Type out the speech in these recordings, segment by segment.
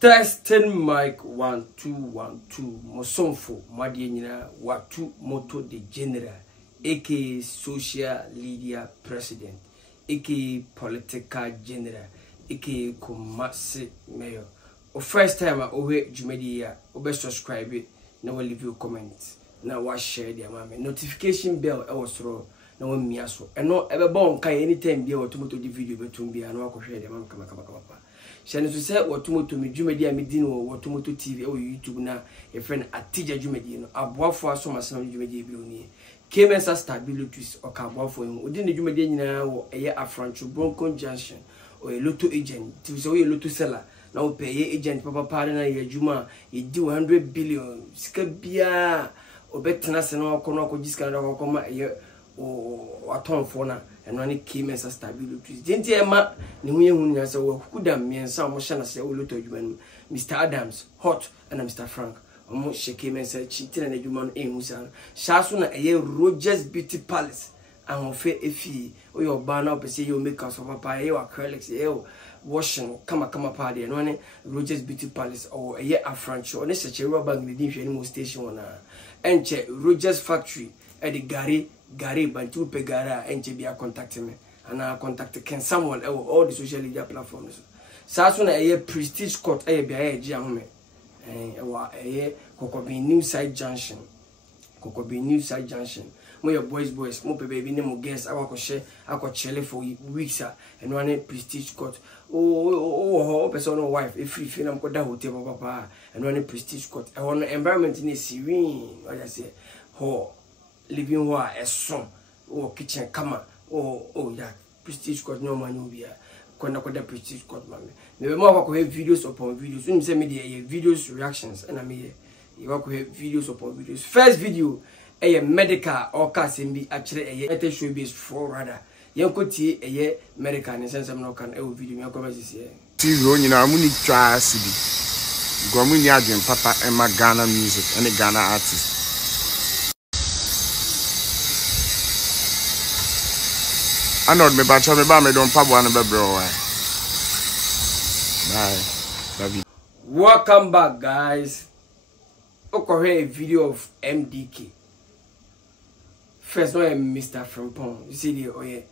Testing mic 1 2 1 2 Mosonfo Madie nyina watu moto de general aka social media president aka political general aka Kumasi mayor. O first time owe jumedi ya obe subscribe na we leave your comment na wa share dia mama notification bell e wosoro na wa mia so eno ebe bon kan anytime bia wotomoto di video betum bia na wa ko share dia mama kama Shani to say Watumoto me jumedi a medin or Watumoto TV or YouTube na a friend at Tija Jumedi no aboafo aso masam jumedi bi oni KMS stability or kaboafo him within the jumedi na wo eye afrancho bronco junction or a lotto agent to say a lotto seller now pay agent papa pare na ye juma e di 100 billion sika bia obetena se no kono ko jiska na ko ma ye o atonfo na eno ne KMS stability denti ema ne hu yehu nya se wo kudam miensa mo hye na se wo lotto adwuma no Mr Adams Hot and Mr Frank omo hye KMS chitira na adwuma no ehu sa shaso na eye Rogers Beauty Palace ahofe efi oyo ba na opese ye o make us papa ye wa acrylics ye o washing kama pa de no ne Rogers Beauty Palace o eye afrancho ne se chewa bank ne din hwe ni mo station na enche Rogers Factory e de Gary bantu pegara enche bia contact me and contact Ken Samuel all the social media platforms so na eye Prestige Court eye bia ye gi ahome wa eye Kokobi New Side Junction mo your boys mo pe baby ne mo guest akochele for weeks and one Prestige Court oh person no wife if free na mko da hotel papa and one Prestige Court e won environment ni serene I say ho living wa eson o kitchen kama ya Prestige Court no man obia kwenda kwa Prestige Court mame me mo wa ko videos upon videos you say me dey videos reactions and me you wa ko videos upon videos first video medical or casembi actually a show base for rather yankotie medical ne sensem no kan video me ko message here TV o nyina mu ni twa asidi gomu ni adwen papa ema Ghana music and Ghana artist Anod me bacha me ba me don pabo na bebro wa. Bye. Welcome back guys. Okohe a video of MDK. First one Mr. Frimpong. You see the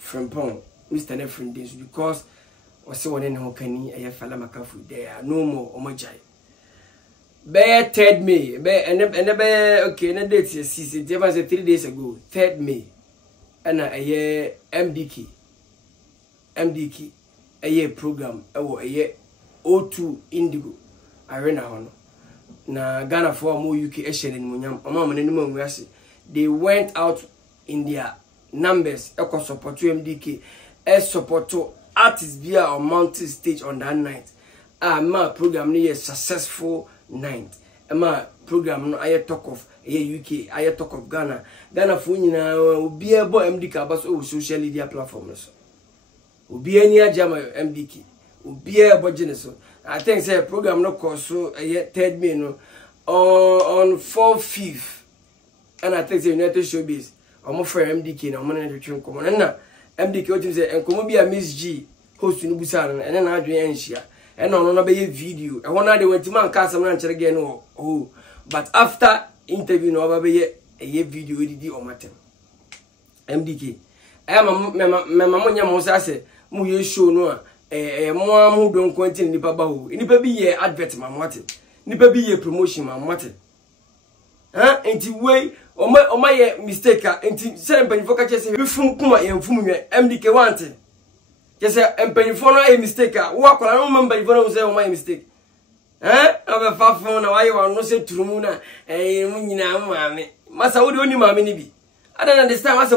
Frimpong, Mr. Nefrindis because what's one in Hokani a fella makafu there no more omajai. Be 3rd May, and okay, and date is 3 days ago, 3rd May. And a year MDK a year program a year O2 Indigo Arena hono na Ghana for more UK Asian in Munyam among they went out in their numbers eco support to MDK as support to artists via on mountain stage on that night my program near successful night my program no I talk of UK I talk of Ghana for nyina obi ebo MDK abas o social media platforms obi ani ajama MDK obi ebo geneso I think say program no course so 3rd May no on 4th 5th and I think say United Showbiz omo friend MDK na omo na twetwe nkomo na MDK o tim say enkomo bi a Miss G host no busa na ene na adwen enhia ene ono no be video e ho na de wantima nka asem na nkyere ge no but after interview no baba be a video edidi o matem MDK mama monya mo say mu ye show no mo amu don content nipa ba ho nipa bi ye advert ma moate nipa bi ye promotion ma moate enti wey o ma ye mistake enti say empanifo ka chese bi fum kuma ye fum nwe MDK want chese empanifo no ye mistake wo akola no member ifo no say o ma ye mistake aba fafo na waye wa no se turumu na mu nyina maame masa wo de oni maame ni bi I don't understand masa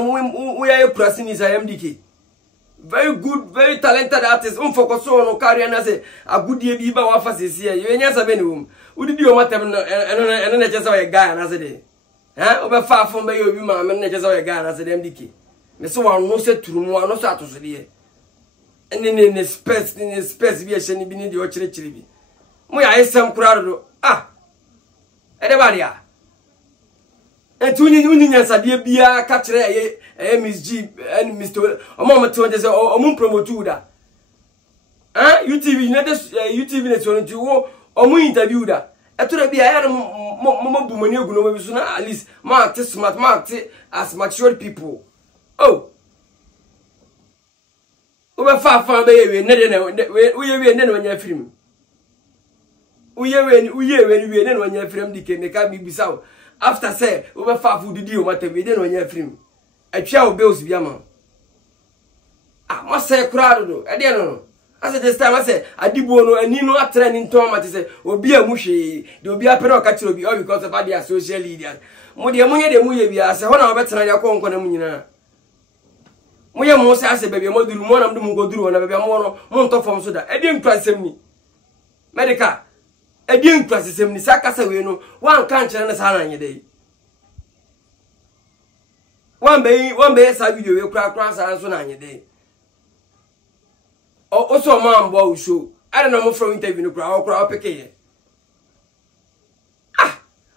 we are pressing is MDK very good very talented artist focus on no career na say agudie bi ba wa fa sesi ye nya sabe ni wum udidi o matem no eno na chesa we guy na say de oba fafo ba ye obi maame na chesa we guy na say MDK me so wa no se turumu wa no so atosode ye ne space bi ye hye ni bi ni de o kire bi mo ya esem kurado everybody uni nyansadie bia ka kire Miss G and Mr. Omo mate won say omo promote da UTV na UTV na so nti wo omo interview da eto da bia ya mo bu mani egu no bi so na at least ma act smart ma act as matured people. Oh, we fa be we ne de na we ye ne no nya film. Uye we ne no nya film dike me ka bibisa wo after say we fa fu didi o mata we ne no nya film. Atwa o bills bia ma. Mo say crowd do e de no. As this time I say adibo no ani no atra ni nton mate say obi a mu hwe de obi a pere o ka kire obi all because of their social media. Mo de mo ye de mu ye bia say ho na obetena ya ko nkona mu nyina. Mo ye mo say ase bebia mo duru mo na mo dum go duru na bebia mo no mo nto fom so da e de nkransem ni medical e de nkransem ni saka sa we no wan kan kire na sa na nye dey. Wan be sa video we kra sa so na nye dey. Also man boy show I don't know from interview no kra peke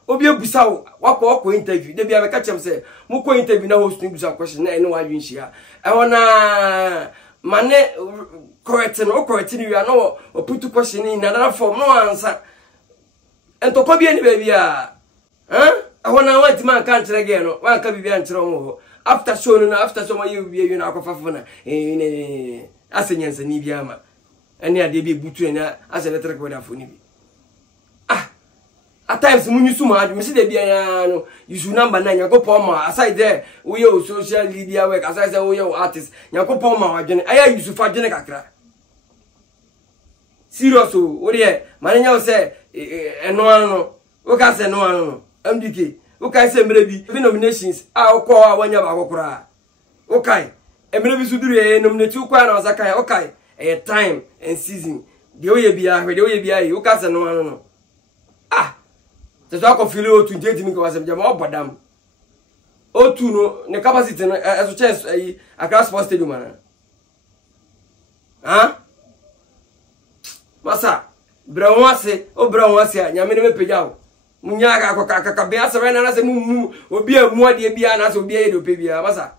obi ebusa wo wakọ interview de bia be ka chem say mo ko interview na host no busa question na ene wa dwen hia e wona mane correct ni we no o put question in another form no answer ento ko bia ni ba bia e wona wa ti man kan kire ge no wa ka bibia nkire mo after show no after so ma ye bia na akofafo na asenyansa ni bia ma ene ade bi butu ene ase electric weather for ni bi at times munyu suma adu me se de bia ya no use number na yakopon ma aside there we your social media work aside say we your artist yakopon ma wadwene aya use fa dwene kakra serious o de manenya wo say eno ano wo ka say no ano MDK wo ka say mre bi nominations ukọ a wanya ba kokora wo kai emre bi suduru nominate ukọ na ozaka ya okay time and season de oye bia hwe de oye bia yi wo ka say no ano no so I feel o 28 minutes was jam obodam o2 no ne capacity no as chance across sports stadium masa brawase o brawase nyame ne mepeja o munya ka be asere na se mu obi amu ade bia na se obi aye do pe bia masa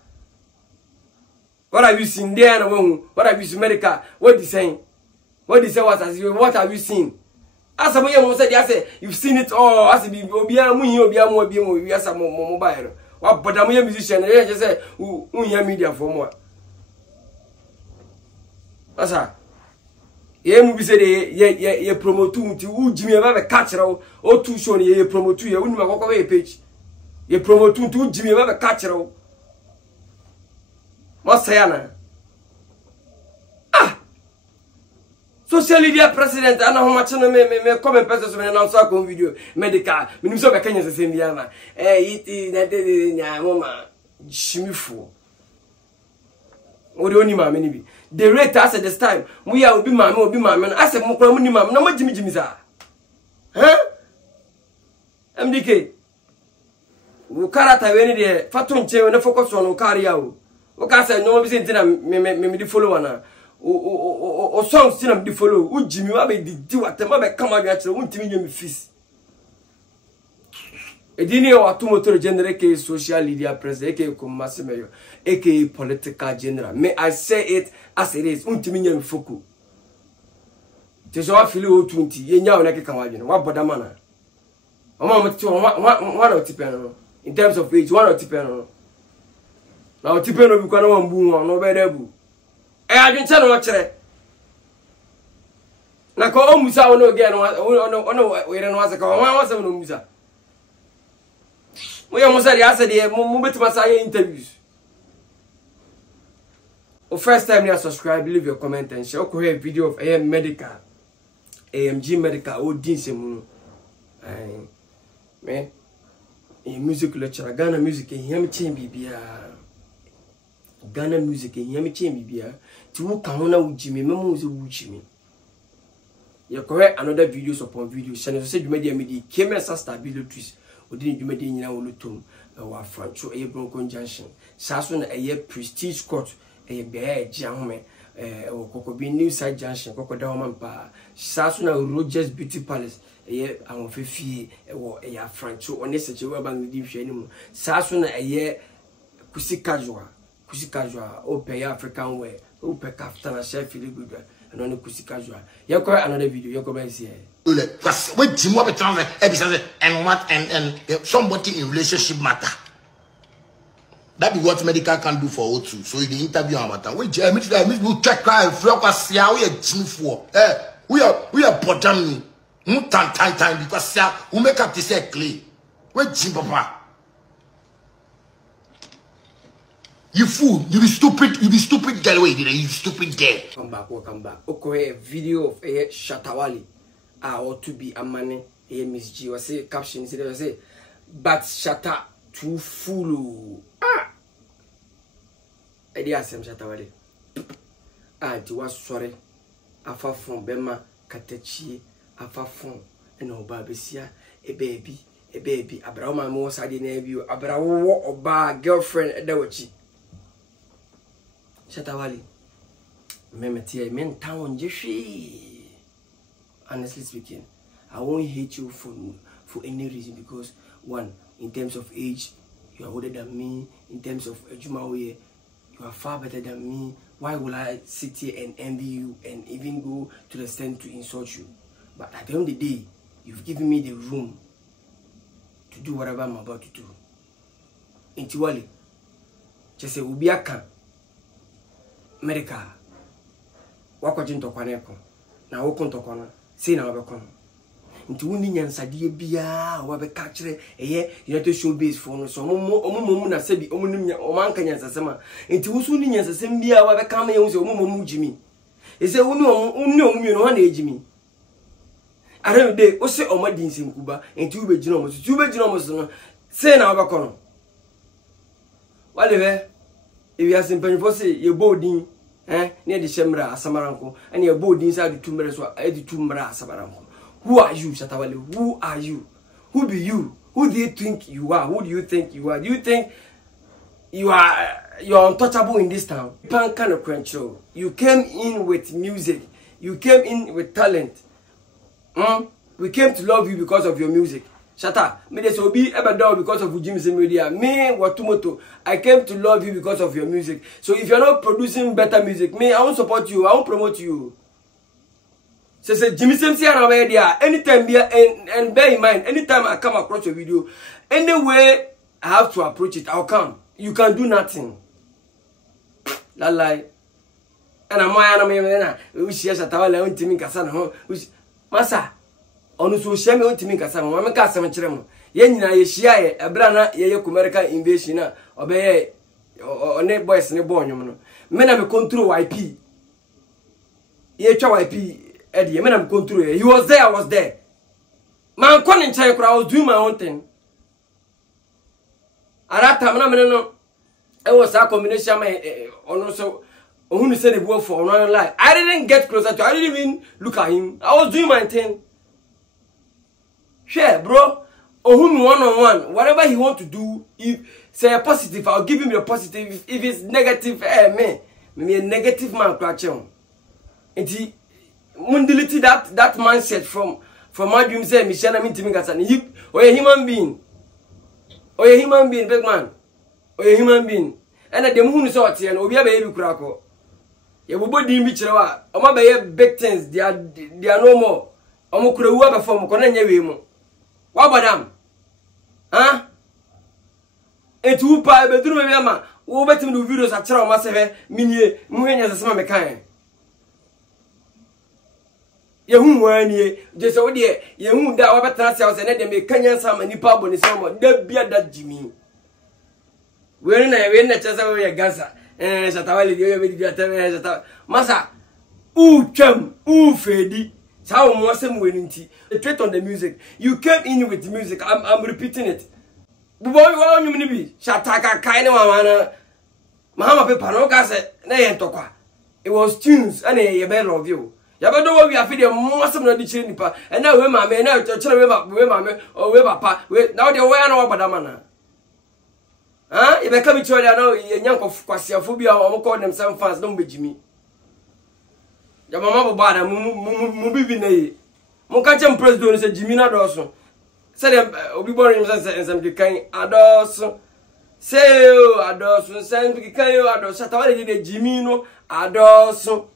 what have you seen there no what have you seen medical what is saying what have you seen Asa mo ye mo say dia say you've seen it all as be obi amu yin obi amu obi mo wi asa mo mobile wa boda mo ye musician ye je say unya media for mo asa ye mu bi say ye promote unti u jimi e ba be catch raw o tu show ye promote ye unu makoko ye page ye promote unti u jimi e ba be catch raw mo say ana social media president ana ho mache no me comment person so me na so akon video medical me nim so be kanya sese mbia ma iti na de nya mama shimifu odi oni ma me ni bi the rate as at this time we are obi ma me as mo kura mo ni ma me na mo jimi sa MDK wo karata we ni de fato nche we na focus on career o ka say no bi se ntina me di follow na o songs tinam di follow u jimi wa be di watema be kama bi akire untimi nyemi fees edini o atumotor general ke social media president ke ko masemeyo ke political general may I say it as it is untimi nyemi foku teso wa fili o 20 ye nya wona ke kama bi no wa boda mana o ma mo ti wa no tipe no in terms of age wa no tipe no na o tipe no bi kwa na wa mbu no be da bu adwenche no kire na ko o musa wono ge no were no asaka o wa no musa mo ye musa ri asa de mo betima sa interviews o first time you subscribe leave your comment and share ko here video of AM medical AMG medical o din semu me music lecturer Ghana music him chen bibia Ghana music him chen bibia ti wo kan na wujimi memo so wujimi ye correct another videos upon videos channel so dwumadi amedi kemesa stabilities odini dwumadi nyina wo lutom wa francho e bronco junction saso na eye prestige court e be eji ahome o kokobi new side junction kokoda homa mpa saso na Rogers Beauty Palace eye ahofefie e wo e ya francho one seche we bang di hwe ni mu saso na eye kusi casual o pay African wear o pe kaftan na chef really good and on the Kusi casual. You call another video, you come here. Wait, Jim, what and what and somebody in relationship matter. That be what medical can do for O2. So in the interview matter. Wait, we check cry flock us here. We are Jim for. We are bottom. Time because we make up this clay. Wait, Jim Papa. You fool, you be stupid girl. Wait, you stupid girl. Welcome back. Okay, a video of a Shatawali. Ought to be a man, a Miss G. Was say caption say, but Shatta too full. I did ask him Shatawali. It was sorry. Afa from Bema, Katechi, Afa from and Obabesia, a baby, Abraham Mos, I didn't have you, Abraham or bar girlfriend at the watchy. Shatawali, Memetia, men town Jeffrey. Honestly speaking, I won't hate you for any reason because one, in terms of age, you are older than me. In terms of Ejumawe, you are far better than me. Why will I sit here and envy you and even go to the extent to insult you? But at the end of the day, you've given me the room to do whatever I'm about to do. Intiwali, just say ubiaka America. Wako jinto kwaneko na woko ntokona say na wabekon. Nti woni nyansadie bia wabeka kire eye United Showbiz for no so omo na sabi omo nim omanka nyansasema nti wusu ni nyansasem bia wabeka ma yehu se omo jimi ese woni omo no ha na ejimi are de o se omo dinsim kuba nti ubegina omo so no say na wabekon wale be ewi asempanfo se ye bodin near the Shemra Asamaranko, and your board inside the 2 minutes or 82 Mra Asamaranko. Who are you, Shatawali? Who are you? Who be you? Who do you think you are? Who do you think you are? Do you think you're untouchable in this town? Pan kind of control. You came in with music. You came in with talent. We came to love you because of your music. Shatta, me this will be ever done because of Jim's media. Me, Watumoto, I came to love you because of your music. So if you're not producing better music, me, I won't support you. I won't promote you. So say Jimmy's media. Anytime, and bear in mind, anytime I come across your video, any way I have to approach it, I'll come. You can do nothing. That lie. And I'm we share Shatawala on Timmy Kassan. Massa. Onu so shame on timi kasa mo me kasa me kire mo ye nyina ye hia ye ebra na ye American invasion na obeye one boys ne bo onwom no me na me control YP ye twa YP ede me na me control he was there, I was there. Man kon in chai kura, I was doing my own thing. Arata me na me no e was a combination me ono so ohunu say the boy for online life. I didn't get closer to, I didn't even look at him. I was doing my thing. Share, bro. Ohun one-on-one. Whatever he want to do, if say a positive, I'll give him the positive. If it's negative, me a negative man, and he delete that mindset from my dream. Say, Michelle, I'm intimate as an hip or a human being, big man, or a human being. And at the moon sort here, and we have a baby cracker. You will body me, Chirawa. I'm about big things. They are no more. I'm going to perform. Konanya what about them? Et who pay bedroom yama? Who bet him do videos at Chara Massave, Minie, Muenya as a mechanic. Yahoo, one year, just oh dear, Yahoo, that over Trans and then make Kenyan some and Nipa on the summer, that beer that Jimmy. When I win the Chasa a Gaza, and Shatawali, Massa, ooh, chum, ooh, Freddy. How was winning tea? The trait on the music. You came in with music. I'm repeating it. Boy, what you mean be? Shataka kind of mana. Mahama Pepanoka said, Nay, Toka. It was tunes and a better of you. Yabado, we are feeding most of the chinipa, and now we may now to tell me or we papa. Now they wear no badamana. If I come to you, I know young of Quasiaphobia or call them some fans, don't be Jimmy. Ya mama bada mu bibi na mo ka chem president say Jimmy na doso say dem obi born him say ensam kikan adoso say adoso say kikan adoso Shatawali de Jimmy no adoso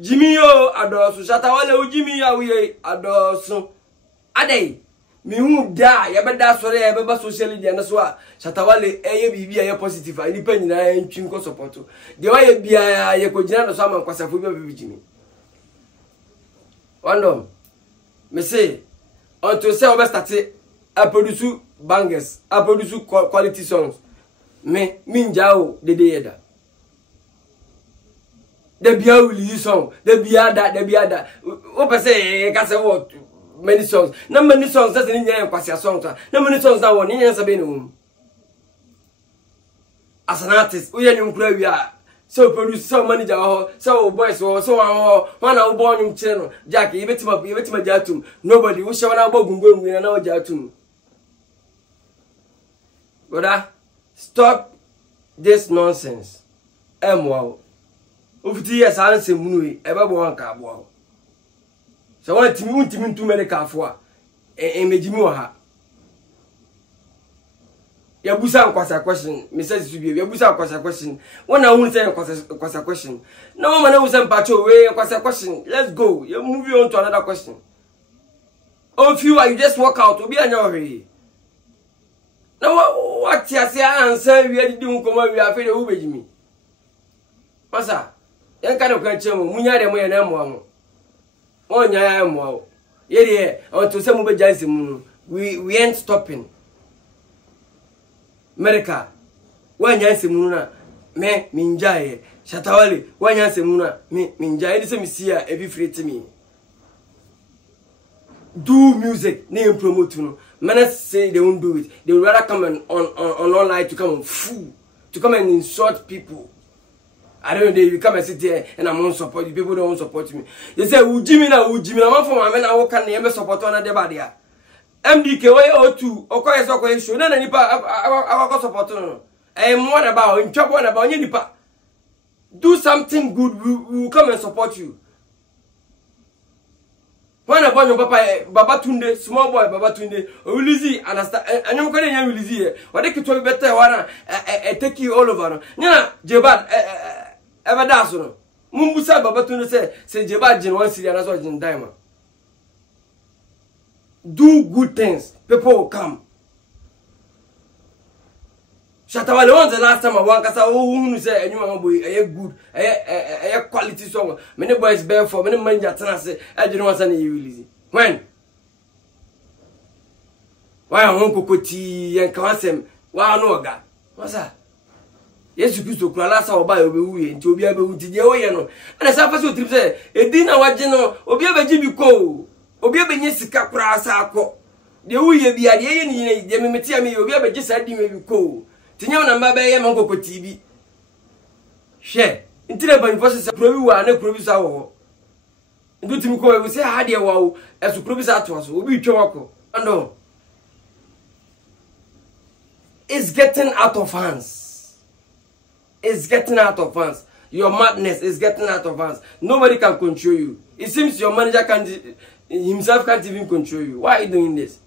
Jimmy yo adosu Shatawale o Jimmy ya we adosu adey me hu da ye beda sore ye beba social media na so a Shatawale eye bibia ye positive ani pa nyina ntwi nko support de wa ye bia ye ko gina no so am kwasafo bi Jimmy wando me say until say we start a produce bangers a produce quality songs me minjao de yeda the bia release song the bia that o pe say ka say what many songs na many songs that ni nyan kwase songs na many songs that won ni nyan sabe no as an artist we yan nkura wi a so produce so manager so boys so one na bo nyum kire no Jack yebetima jatum nobody we shewa na bogungo nwi na o jatum brother stop this nonsense wow ofiti yes ansem nuwe ebebo wanka abo so untimi ntu medical afo a emejimi wo ha ya busa nkwasa question message to be ya busa nkwasa question wona hu say nkwasa question na wo mana hu say mpacho we nkwasa question let's go you move on to another question of you you just walk out obi anya ohwe na what ya say answer we didi nkoma we afi de wo bejimi masa yan ka de kwa chemo munya de mo ye na mo amo onya ya mo ye de on to say mo be jansi mu we ain't stopping America wanya semuna me minjaye Shatawale wanya semuna me minjaye ni se misia every free to me do music na promote no men say they won't do it they would rather come on online to come and fool to come and insult people. I don't know you come and sit here and I'm on support you people don't support me they say ujimi na man for my men I work and support one of the body MDK way O2 okoye so koye show na nipa akoko support no more about in trouble about nipa do something good we will come and support you when about your papa Baba Tunde small boy Baba Tunde release understand anyam ko dey release here what dey to be better one take you all over no nya Jebad ever da so no mumbusa Baba Tunde say Jebad jin one city and so jin diamond. Do good things, people will come. Shatawale, when's the last time I want to say, oh, say, and you are good, a quality song. Many boys bear for many men that say, I don't want any release. When? Why am I Koti and Kansem? Why no God? What's that? Yes, you could last hour by Obi to be able to do it. And as I first trip say, a dinner what you know, Obi Jimmy Co. Obi abenye sika kura asa akọ de wuye bia de ye ni de memetia me obi abeje sadi me bi ko tinyam na mba be ye man kokko TV she ntire ban fo se probi wa na probi sa wo ndutimi ko we say ha de wa wo esu probi sa to so obi twa wako ando it's getting out of hands. It's getting out of hands. Your madness is getting out of hands. Nobody can control you. It seems your manager himself can't even control you. Why are you doing this?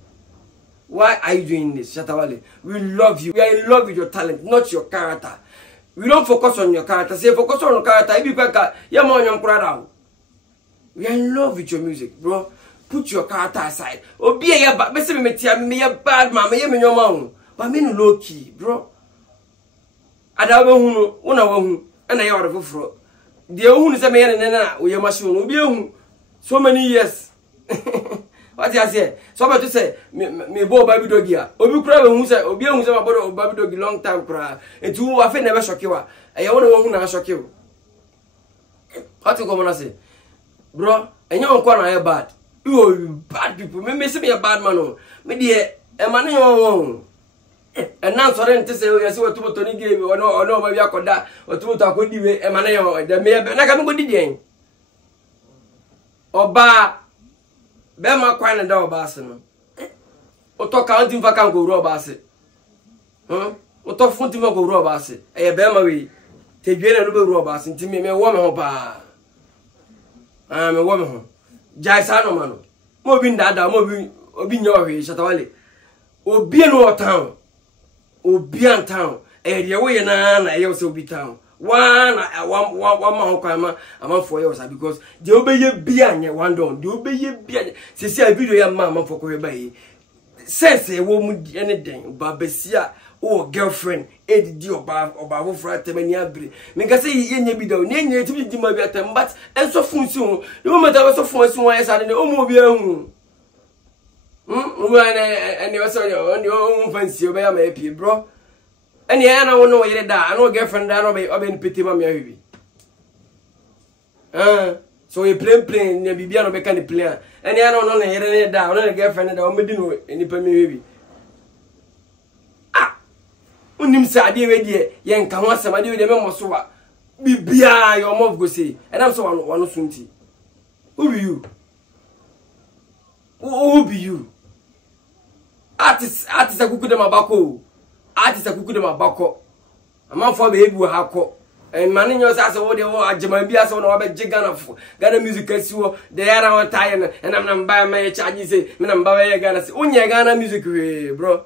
Why are you doing this, Shatawale? We love you. We are in love with your talent, not your character. We don't focus on your character. Say focus on your character. We are in love with your music, bro. Put your character aside. Oh, be a bad man. But me no low key, bro. Adawe una wahu ana ya wara foforo de ohunu se me yene na we machine obi ehun so many years what you say so about to say me bo baby dogi a obi kura we hu se obi ehun se ma bo baby dogi long time kura etu wa fe na be shock wa e wona wahu na shock you what you go na say bro enye on kwa na ya bad you bad people me say me a bad man o me de e man yo and now sorry to say you see what to Tony gave or no maybe akoda or to akodi we e mane yo de me na ka me go didien oba be ma kwan na da oba ase no o to ka anti mfa kan go ru oba ase o to funti mfa go ru oba ase e be ma we te dwe na no be ru oba ase nti me wo me ho pa me wo me ho jai sa no ma no mo bi ndada mo bi obi nya ohwe Shatawale obi no town Obian town, area way na e so be town. one man kwama am for years because the obeye bia anye one don the obeye bia se se video ya man for ko ba yi sense wo mu anything ba besia o girlfriend edidi oba wo fra temani abre me ka say yenye bi da ne nya timi di ma bi atem but enso fun si ho the moment I was so fun si ho yesa ne o mo bi ahu and was on your own fancy obey my pee, bro. And yeah, I don't know where that. I know girlfriend that I've been pity mammy. So you play, you be on a mechanic player. And I don't know any down on a girlfriend that I'm doing any baby. Ah, unim sa idea with ye, young can want some idea with the memo so be beer your mouth go say, and I'm so one soon tea. Who be you? Who be you? Artist a kuku dem abako. Artist a kuku dem abako. A man for baby will hako. And man yours as a word or Jamaica so no about Ghana music as you the other one time and I'm buying my Chinese say, I'm buying Ghana say, Unya Ghana music, bro.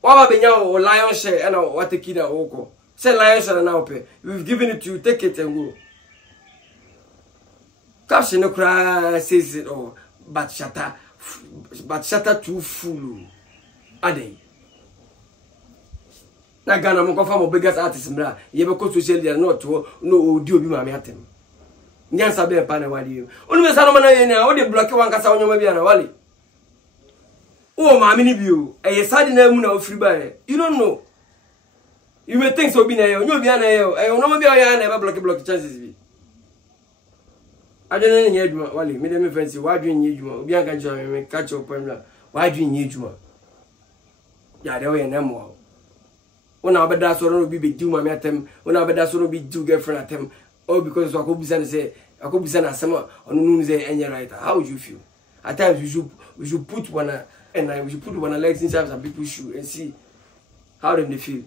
What about the young lion share and what the kid at Oko? Say lion share now pay. We've given it to you, take it and go. Caption no cry says it all, but shatter too full. Ade na Ghana mo kofa mo biggest artist mra ye be ko social media no to no odi obi ma me atem nyansa be pa na wali onu me sano na ye na o de block wan kasa onyoma bia na wali o ma me ni bio e sadi na mu na ofiri ba you don't know you may think so bi na ye onyo bia na ye e onoma bia ya na e block chances bi adene nye adwuma wali me de me fancy wadwe nye adwuma obi an ka jwa me catch up pamla wadwe nye adwuma ya de we na mo una obeda so no bi do ma me atem una obeda so no bi do girlfriend atem all because akobisa na asema onu nu say enye right. How would you feel? At times we should put one and we should put one legs inside some people's shoe and see how them they feel.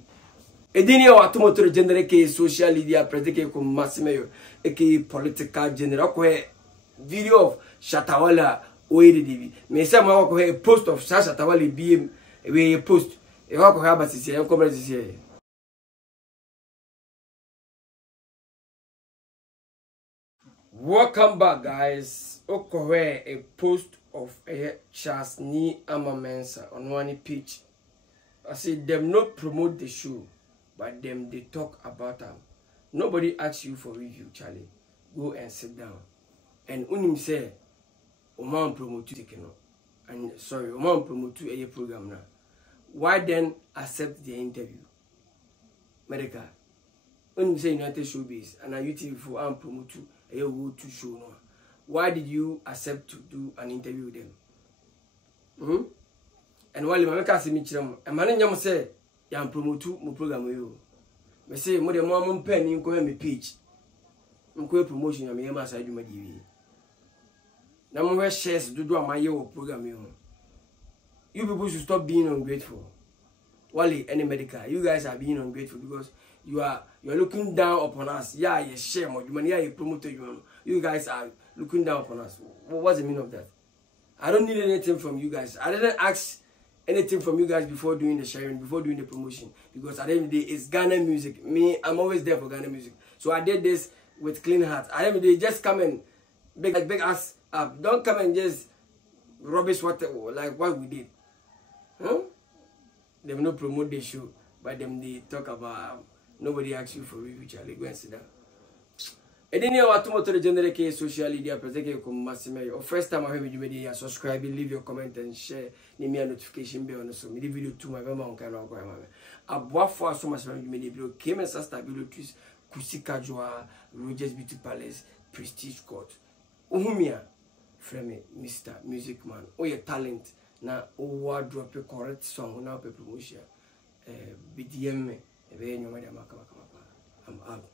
Edini o atomoto generate ke social media practice ko massimeyo ke political general ko video of Shatawala oedidi me say ma ko a post of Shatawala BM we post e wa ko ha basisi en comment sisi. Welcome back, guys. Okowe a post of a Chasni Amamensa on one page. I said them not promote the show, but them they talk about them. Nobody asks you for review, Charlie. Go and sit down. And unim say, Oman promote Tikeno. And sorry, Oman promote a program now. Why then accept the interview? Medical. Unim say United Showbiz and a YouTube for promote a to show no. Why did you accept to do an interview with them? And while my make me chim, and man nyam say ya promote mo program you. Me say mo de mo pen in ko me page. Mko promotion ya me yema side ma di. Na mo shares do am aye wo program you. You people should stop being ungrateful. Wally any medical, you guys are being ungrateful because you're looking down upon us. Yeah, you share more money, yeah, you promote you. You guys are looking down upon us. What's the meaning of that? I don't need anything from you guys. I didn't ask anything from you guys before doing the sharing, before doing the promotion. Because at the end of the day, it's Ghana music. Me, I'm always there for Ghana music. So I did this with clean heart. At the end of the day, just come and beg us up. Don't come and just rubbish what we did. They will not promote the show, but them they talk about nobody asks you for review, Charlie. Go and sit down. And then you are to the general social media, protect come massime. Or first time I have you media, subscribe, leave your comment and share. Name me a notification bell on so me the video to my mama on camera. Aboa for so much media video came and sister video twist Kusika Joa, Rogers Beauty Palace, Prestige Court. Uhumia, frame Mr. Music Man. Oh your talent. Na owa drop a correct song na pe promotion BDM me ebe nyoma dia maka I'm out.